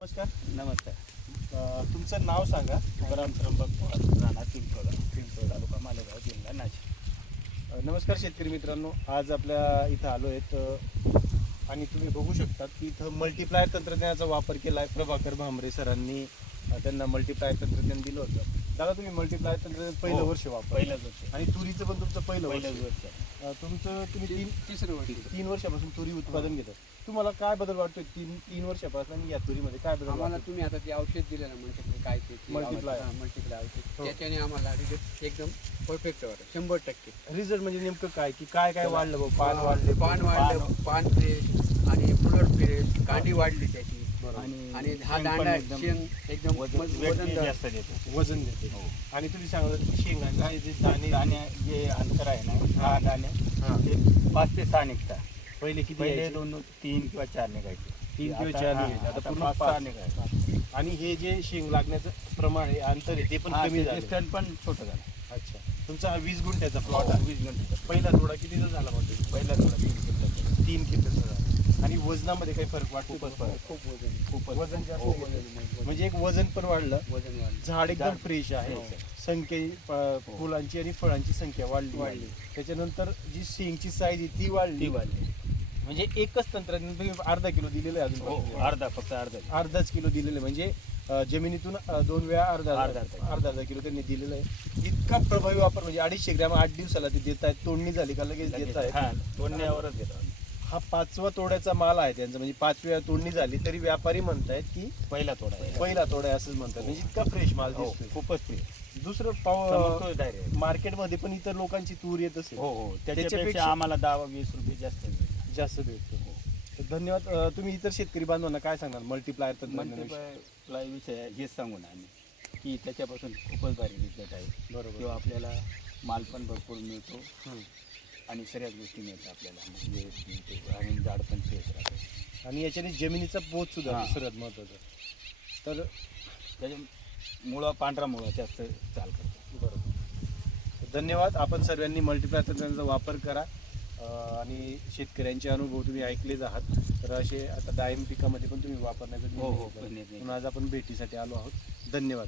नमस्कार. नमस्कार. तुमचं नाव सांगा. तुकाराम त्र्यंबक राणा पिंपळगाव तालुका मालेगाव जिल्हा नाशिक. नमस्कार शेतकरी मित्रांनो, आज आपल्या इथं आलो आहेत आणि तुम्ही बघू शकता की इथं मल्टीप्लायर तंत्रज्ञानाचा वापर केला आहे. प्रभाकर भांबरे सरांनी त्यांना मल्टीप्लायर तंत्रज्ञान दिलं होतं. दादा, तुम्ही मल्टीप्लायर तंत्रज्ञान पहिलं वर्ष वापर पहिलंच वर्ष. आणि तुरीचं पण तुमचं पहिलं पहिलंच वर्ष. वर्ष. तुम्ही तिसरं वर्ष. 3 वर्षापासून तुरी उत्पादन घेतात. तुम्हाला काय बदल वाटतोय 3 वर्षापासून आणि या तुरीमध्ये काय बदल आम्हाला वाटतोय? तुम्ही आता ते औषध दिलं ना म्हणजे काय ते Multiply. मल्टिप्लाय औषध हो. त्याच्याने आम्हाला result एकदम परफेक्ट वाटत 100%. रिझल्ट म्हणजे नेमकं काय की काय काय वाढलं बघ? पान वाढले, पान वाढलं, पान फ्रेश आणि फुलट फ्रेश, कांडी वाढली त्याची बरोबर. आणि हा शेंग पण दांडा एकदम शेंग एकदम वजन जास्त देतो. वजन देते. हो. आणि तुम्ही सांगत की शेंगांचे जे दाणे दाणे जे अंतर आहे ना, हा दाणे हा. ते 5 ते 6 निघतात. पहिले किती पहिले यायचे? 2, 3 किंवा 4 निघायचे. 3 किंवा आता- 4 हा, निघायचे. आता आता पूर्ण 5-6 5. निघायचे. आणि हे जे शेंग लागण्याचं प्रमाण आहे, अंतर आहे, ते पण हा, कमी ते झालं. distance पण छोटं झालं. अच्छा. तुमचा हा 20 गुंठ्याचा प्लॉट आहे. 20 घंटे. पहिला थोडा कितीचा झाला मग? पहिला थोडा 3 किलोमीटर. 3 किलोचा झाला. आणि वजनामध्ये काही फरक वाटतो? खूपच फरक. खूप वजन खूपच वजन जास्त हो. घेतलं. म्हणजे एक वजन पण वाढलं, वजन वाढलं. झाड एकदम झाड फ्रेश आहे, हो. संख्या फुलांची आणि फळांची संख्या वाढली. त्याच्यानंतर जी शेंगची साईज आहे ती ती वाढली. वाढली. म्हणजे एकच तंत्रज्ञान तुम्ही अर्धा किलो दिलेलं आहे हो, अजून. फक्त अर्धा. अर्धाच किलो दिलेलं आहे. म्हणजे जमिनीतून 2 वेळा अर्धा अर्धा किलो त्यांनी दिलेलं आहे. इतका प्रभावी वापर, म्हणजे 250 ग्रॅम 8 दिवसाला ते देत आहेत. तोडणी झाली का लगेच देत आहेत. हा, तोडण्यावरच घेतो. हा 5वा तोड्याचा माल आहे त्यांचा. म्हणजे 5 वेळा तोडणी झाली तरी व्यापारी म्हणतायत की पहिला तोडा आहे. पहिला तोडा आहे असंच म्हणतात. म्हणजे इतका फ्रेश माल हो, दिसतोय. खूपच फ्री. दुसरं समजतोय direct. मार्केटमध्ये पण इतर लोकांची तूर येत असेल, हो हो, त्याच्यापेक्षा त्याच्यापेक्षा आम्हाला 10-20 रुपये जास्त मिळतात. जास्त भेटतो. तर धन्यवाद. तुम्ही इतर शेतकरी बांधवांना काय सांगणार मल्टीप्लायर तंत्रज्ञानाविषयी? मल्टीप्लाय विषय हेच सांगू ना आम्ही की त्याच्यापासून खूपच भारी रिझल्ट आहे. बरोबर. किंवा आपल्याला माल पण भरपूर मिळतो हम्म. आणि सगळ्याच गोष्टी मिळतात आपल्याला. म्हणजे आणि झाड पण फ्रेश राहते. आणि याच्याने जमिनीचा पोत सुद्धा हा. सर्वात महत्वाचं. तर त्याच्या मुळा पांढरा मुळा जास्त चाल करतो. बरोबर. धन्यवाद. आपण सर्वांनी मल्टीप्लायर तंत्रज्ञानाचा वापर करा. आणि शेतकऱ्यांचे अनुभव तुम्ही ऐकलेच आहात. तर असे आता डाळिंब पिकामध्ये पण तुम्ही वापरण्याचा हो हो, निर्णय घेतला. पण म्हणून आज आपण भेटीसाठी आलो आहोत. धन्यवाद.